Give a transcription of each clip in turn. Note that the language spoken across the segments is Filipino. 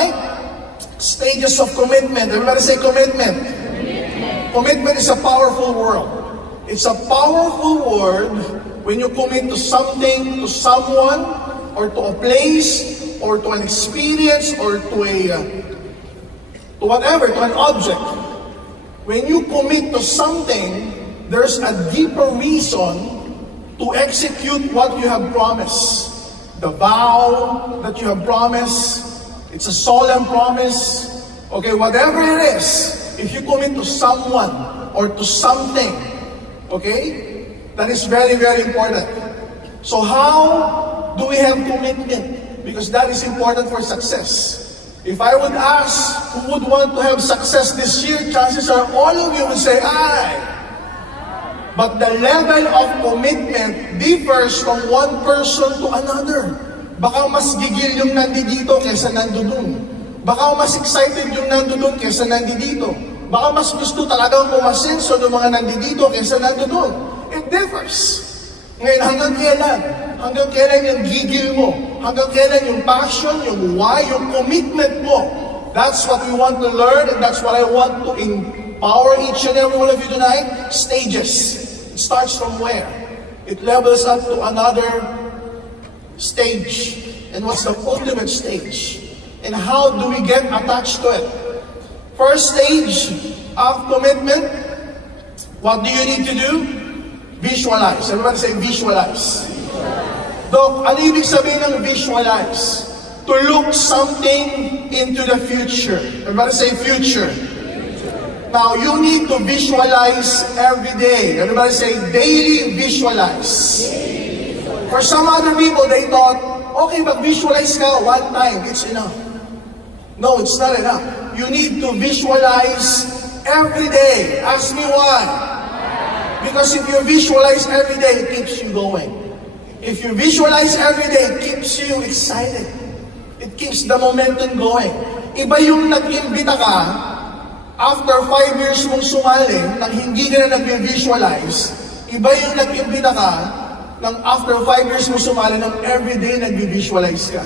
tonight? Stages of commitment. Everybody say commitment. Commitment is a powerful word. It's a powerful word when you commit to something, to someone, or to a place, or to an experience, or to whatever, to an object. When you commit to something, there's a deeper reason to execute what you have promised. The vow that you have promised, it's a solemn promise. Okay, whatever it is, if you commit to someone or to something, okay, that is very, very important. So how do we have commitment? Because that is important for success. If I would ask who would want to have success this year, chances are all of you would say, "I." But the level of commitment differs from one person to another. Baka mas gigil yung nandito kesa nandun. Baka mas excited yung nandun kesa nandito. Baka mas gusto talagang umasenso ng mga nandito kesa nandun. It differs. Ngayon, hanggang kailan? Hanggang kailan yung gigil mo? Hanggang kailan yung passion, yung why, yung commitment mo? That's what we want to learn, and that's what I want to empower each and every one of you tonight. Stages. It starts from where? It levels up to another stage. And what's the ultimate stage? And how do we get attached to it? First stage of commitment, what do you need to do? Visualize. Everybody say visualize. Doc, ano ibig sabihin ng visualize? To look something into the future. Everybody say future. Now, you need to visualize every day. Everybody say daily visualize. For some other people, they thought, okay, mag-visualize ka one time, it's enough. No, it's not enough. You need to visualize every day. Ask me why. Because if you visualize every day, it keeps you going. If you visualize every day, it keeps you excited. It keeps the momentum going. Iba yung nag-imbita ka, after 5 years mong sumali, nang hindi ka na nag-visualize, iba yung nag-imbita ka, nang after 5 years mong sumali, nang everyday nag-visualize ka.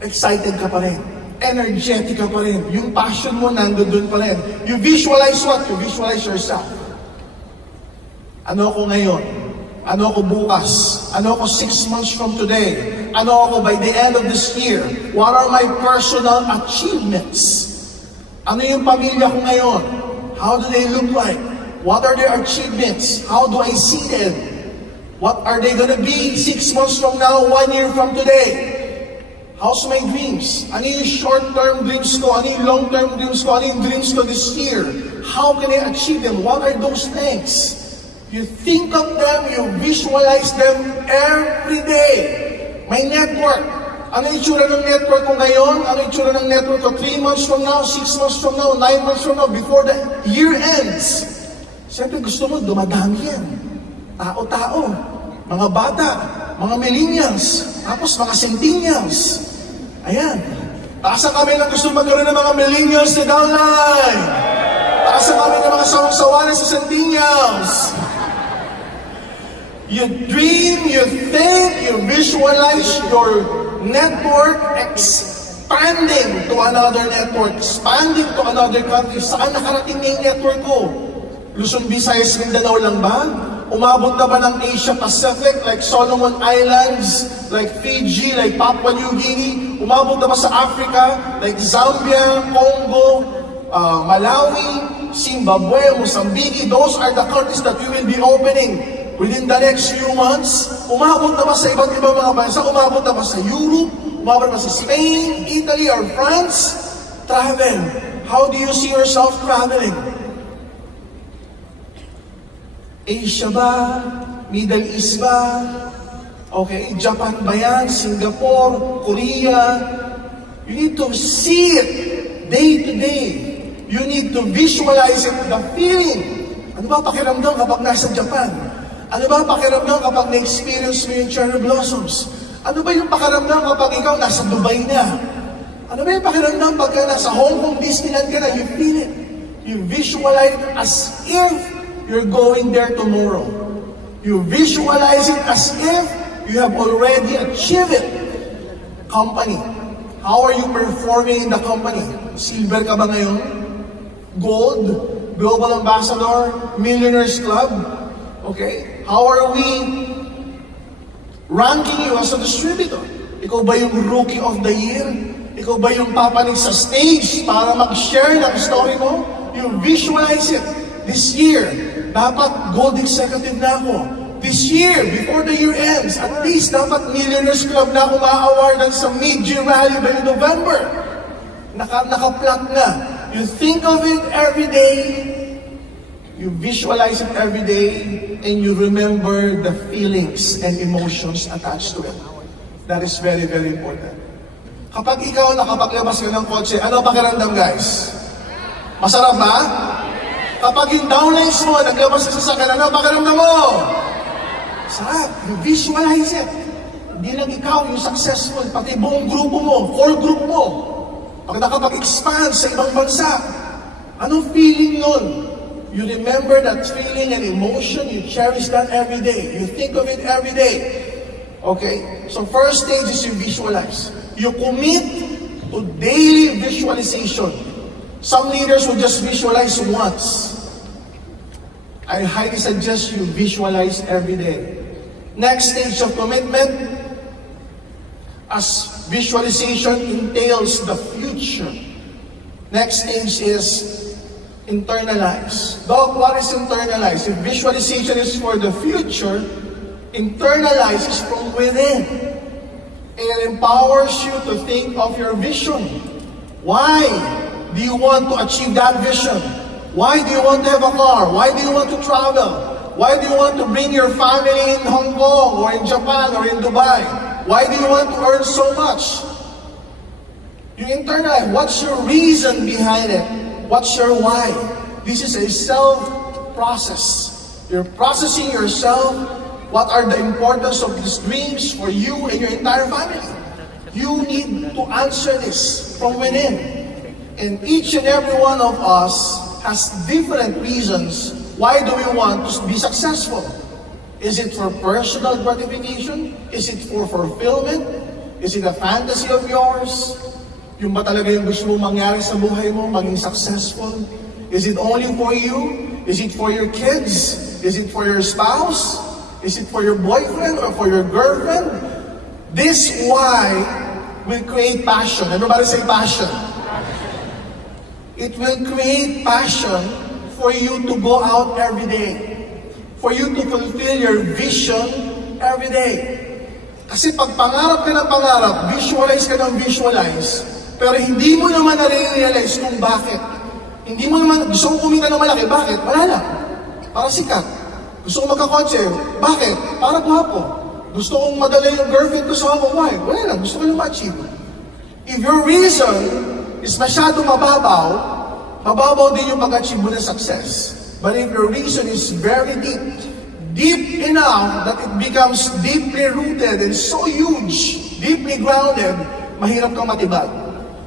Excited ka pa rin. Energetic ka pa rin. Yung passion mo nandun pa rin. You visualize what? You visualize yourself. Ano ako ngayon? Ano ako bukas? Ano ako 6 months from today? Ano ako by the end of this year? What are my personal achievements? Ano yung pamilya ko ngayon? How do they look like? What are their achievements? How do I see them? What are they gonna be 6 months from now, 1 year from today? How's my dreams? Ano yung short-term dreams ko? Ano yung long-term dreams ko? Ano yung dreams ko this year? How can I achieve them? What are those things? You think of them, you visualize them every day. May network. Ano yung itsura ng network ko ngayon? Ano yung itsura ng network ko 3 months from now, 6 months from now, 9 months from now, before the year ends? Siyempre gusto mo, dumadami yan. Tao-tao, mga bata, mga millennials, tapos mga centennials. Ayan. Taasan kami ng gusto magkaroon ng mga millennials na downline. Taasan kami ng mga sawang-sawanan sa centennials. You dream, you think, you visualize your network expanding to another network, expanding to another country. Saan nakarating na yung network ko? Luzon, Visayas, Mindanao lang ba? Umabot na ba ng Asia Pacific, like Solomon Islands, like Fiji, like Papua New Guinea? Umabot na ba sa Africa, like Zambia, Congo, Malawi, Zimbabwe, Mozambique? Those are the countries that we will be opening within the next few months. Umabot na ba sa iba't ibang mga bansa? Umabot na ba sa Europe? Umabot na ba sa Spain, Italy, or France? Travel. How do you see yourself traveling? Asia ba? Middle East ba? Okay, Japan ba yan? Singapore? Korea? You need to see it day to day. You need to visualize it, the feeling. Ano ba pakiramdam kapag nasa Japan? Ano ba pakiramdam kapag na-experience mo yung cherry blossoms? Ano ba yung pakiramdam kapag ikaw nasa Dubai na? Ano ba yung pakiramdam pagka nasa Hong Kong Disneyland ka na? You feel it. You visualize it as if you're going there tomorrow. You visualize it as if you have already achieved it. Company. How are you performing in the company? Silver ka ba ngayon? Gold? Global Ambassador? Millionaires Club? Okay? How are we ranking you as a distributor? Ikaw ba yung Rookie of the Year? Ikaw ba yung papanig sa stage para mag-share ng story mo? You visualize it. This year, dapat Gold Executive na ako. This year, before the year ends, at least dapat Millionaires Club na ako ma-awardan sa mid-year rally by November. Naka-plot na. You think of it every day, you visualize it every day, and you remember the feelings and emotions attached to it. That is very, very important. Kapag ikaw nakapaglabas ka ng kotse, ano pakiramdam, guys? Masarap ba? Kapag yung downlines mo, naglabas ka sa sasakyan, ano pakiramdam mo? Sarap. You visualize it. Hindi lang ikaw yung successful, pati buong grupo mo, core group mo. Pag nakapag-expand sa ibang bansa, anong feeling nun? You remember that feeling and emotion, you cherish that every day. You think of it every day. Okay? So first stage is you visualize. You commit to daily visualization. Some leaders will just visualize once. I highly suggest you visualize every day. Next stage of commitment, as visualization entails the future. Next stage is internalize. Doc, what is internalize? If visualization is for the future, internalize is from within. It empowers you to think of your vision. Why do you want to achieve that vision? Why do you want to have a car? Why do you want to travel? Why do you want to bring your family in Hong Kong or in Japan or in Dubai? Why do you want to earn so much? You internalize. What's your reason behind it? What's your why? This is a self-process. You're processing yourself. What are the importance of these dreams for you and your entire family? You need to answer this from within. And each and every one of us has different reasons. Why do we want to be successful? Is it for personal gratification? Is it for fulfillment? Is it a fantasy of yours? Yung ba talaga yung gusto mong mangyari sa buhay mo, maging successful? Is it only for you? Is it for your kids? Is it for your spouse? Is it for your boyfriend or for your girlfriend? This why will create passion. Everybody say passion. It will create passion for you to go out every day. For you to fulfill your vision every day. Kasi pag pangarap ka ng pangarap, visualize ka ng visualize, pero hindi mo naman na-realize kung bakit. Hindi mo naman, gusto mong kumita ng malaki, bakit? Wala lang. Para sikat. Gusto kong magkakotse, bakit? Para guwapo. Gusto kong madala yung girlfriend ko sa Hong Kong, why? Wala lang, gusto ko lang ma-achieve. If your reason is masyado mababaw din yung pag-achieve mo ng success. But if your reason is very deep enough that it becomes deeply rooted and so huge, deeply grounded, mahirap kang matibag.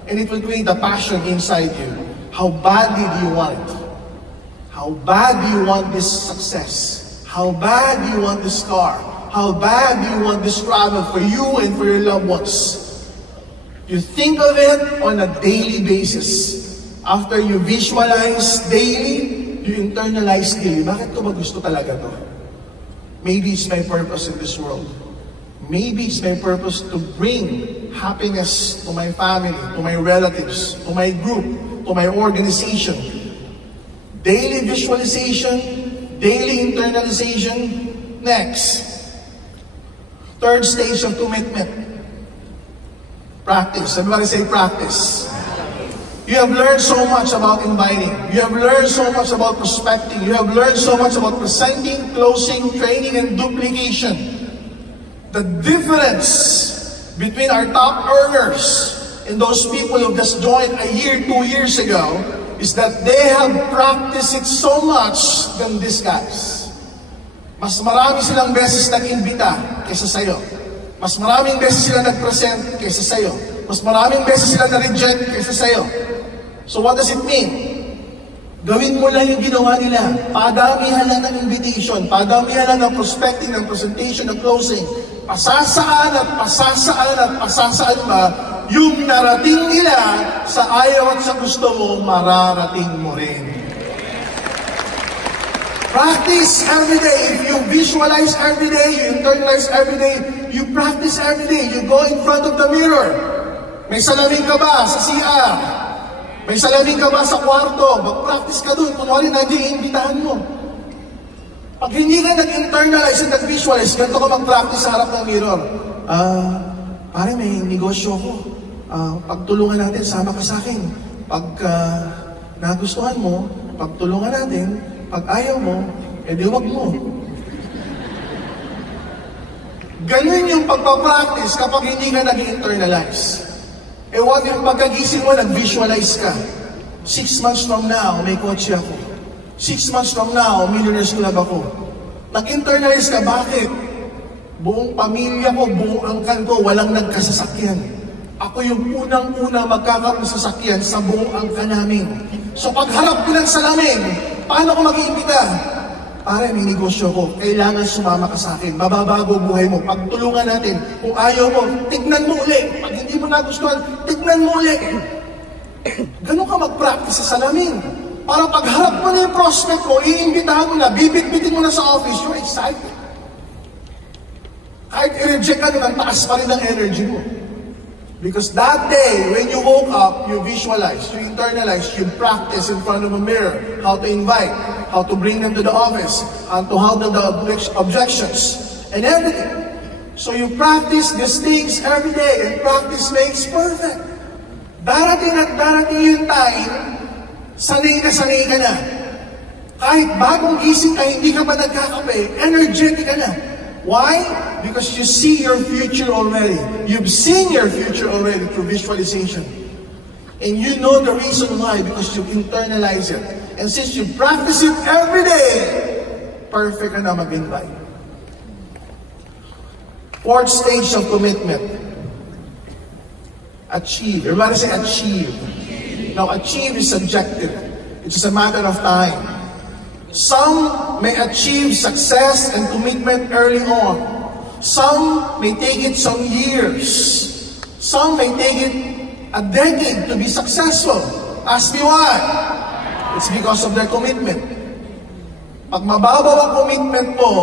And it will create a passion inside you. How badly do you want it? How bad do you want this success? How bad do you want this car? How bad do you want this travel for you and for your loved ones? You think of it on a daily basis. After you visualize daily, you internalize daily. Bakit ko ba gusto talaga to? Maybe it's my purpose in this world. Maybe it's my purpose to bring happiness to my family, to my relatives, to my group, to my organization. Daily visualization, daily internalization. Next, third stage of commitment. Practice. Everybody say practice. You have learned so much about inviting. You have learned so much about prospecting. You have learned so much about presenting, closing, training, and duplication. The difference between our top earners and those people who just joined a year, 2 years ago is that they have practiced it so much than these guys. Mas marami silang beses nag-imbita kaysa sa'yo. Mas maraming beses sila nag-present kaysa sa'yo. Mas maraming beses sila na-reject kaysa sa'yo. So what does it mean? Gawin mo lang yung ginawa nila. Padamihan lang ng invitation, padamihan lang ng prospecting, ng presentation, ng closing. pasasaan at pasasaan at pasasaan ba, yung narating nila sa ayaw at sa gusto mo, mararating mo rin. Practice every day. If you visualize every day, you internalize every day, you practice every day. You go in front of the mirror. May salamin ka ba sa CR? May salamin ka ba sa kwarto? Mag-practice ka dun. Kunwari, nandiyan iimbitahan mo. Pag hindi ka nag-internalize at nag-visualize, ganito ka mag-practice sa harap ng mirror. Pare, may negosyo ko. Pagtulungan natin, sama ka sa akin. Pag nagustuhan mo, pagtulungan natin. Pag ayaw mo, edi wag mo. Ganun yung pagpapractice kapag hindi ka nag-internalize. What yung pagkagising mo, nag-visualize ka. 6 months from now, may kotse ako. 6 months from now, millionaires club ako. Nag-internalize ka, bakit? Buong pamilya ko, buong angkan ko, walang nagkasasakyan. Ako yung unang-una magkakaroon ng sasakyan sa buong angkan namin. So pagharap ko ng salamin, paano ko mag-iimbita? Pare, may negosyo ko. Kailangan sumama ka sa akin. Mababago buhay mo. Pagtulungan natin. Kung ayaw mo, tignan mo uli. Pag hindi mo nagustuhan, tignan mo uli. Ganun ka mag-practice sa salamin. Para pagharap mo na yung prospect mo, iimbitahan mo na, bibit-bitin mo na sa office, you're excited. Kahit i-reject ka nun, ang taas pa rin ang energy mo. Because that day, when you woke up, you visualize, you internalize, you practice in front of a mirror, how to invite, how to bring them to the office, and to handle the objections, and everything. So you practice these things every day, and practice makes perfect. Darating at darating yung time, sanay ka na. Kahit bagong gising ka, hindi ka pa nagkakape, energetic ka na. Why? Because you see your future already. You've seen your future already through visualization. And you know the reason why, because you internalize it. And since you practice it every day, perfect ka na mag-invite. Fourth stage of commitment. Achieve. Everybody say achieve. Now, achieve is subjective. It's just a matter of time. Some may achieve success and commitment early on. Some may take it some years. Some may take it a decade to be successful. Ask me why. It's because of their commitment. Pag mababaw ang commitment mo,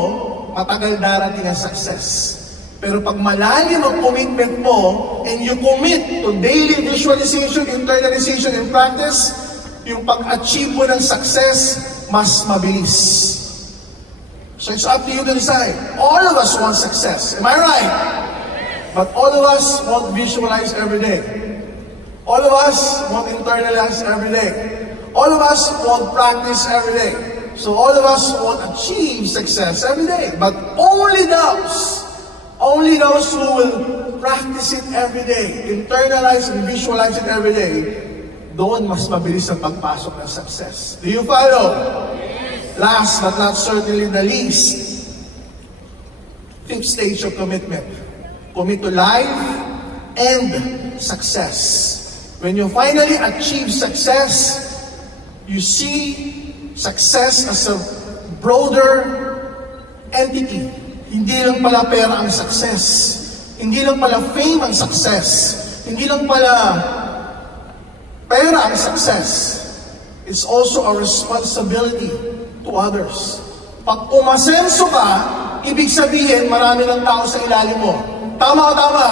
matagal darating ang success. Pero pag malalim ang commitment mo, and you commit to daily visualization, internalization, and practice, yung pag-achieve mo ng success, mas mabilis. So it's up to you to decide. All of us want success. Am I right? But all of us want visualize every day. All of us want internalize every day. All of us want practice every day. So all of us want achieve success every day. But only those who will practice it every day, internalize and visualize it every day, doon mas mabilis ang pagpasok ng success. Do you follow? Last but not certainly the least, fifth stage of commitment. Commit to life and success. When you finally achieve success, you see success as a broader entity. Hindi lang pala pera ang success. Hindi lang pala fame ang success. Hindi lang pala pera ang success. It's also a responsibility to others. Pag umasenso ka, ibig sabihin marami ng tao sa ilalim mo. Tama o tama?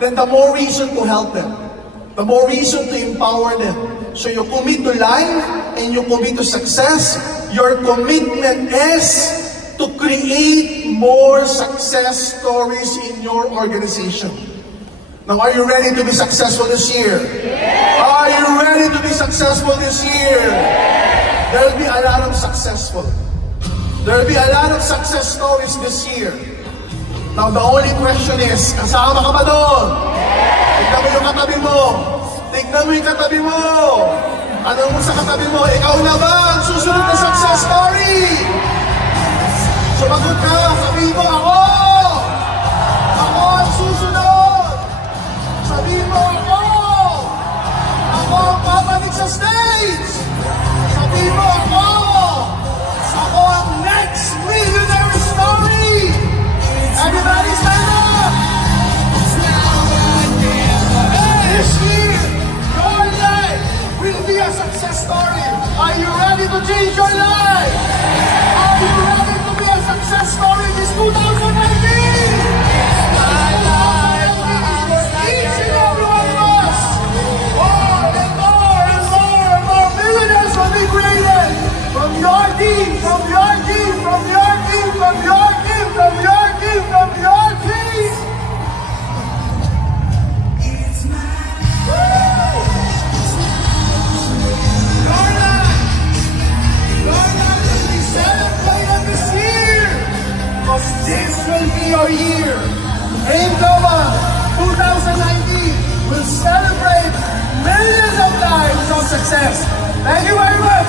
Then the more reason to help them. The more reason to empower them. So you commit to life and you commit to success. Your commitment is to create more success stories in your organization. Now, are you ready to be successful this year? Yeah. Are you ready to be successful this year? Yeah. There will be a lot of successful. There will be a lot of success stories this year. Now, the only question is, kasama ka ba doon? Yeah. Tignan mo yung katabi mo. Tignan mo yung katabi mo. Anong mo sa katabi mo? Ikaw na ba ang susunod na success story? Sumagot ka, sabihin mo ako! Ako ang susunod! Sabihin mo ako! Ako ang papanig sa stage! Sabihin mo ako! Ako ang next millionaire story! Everybody say to change your life? Are you ready to be a success story this 2019? This will be your year. Dream Global 2019 will celebrate millions of lives of success. Thank you very much.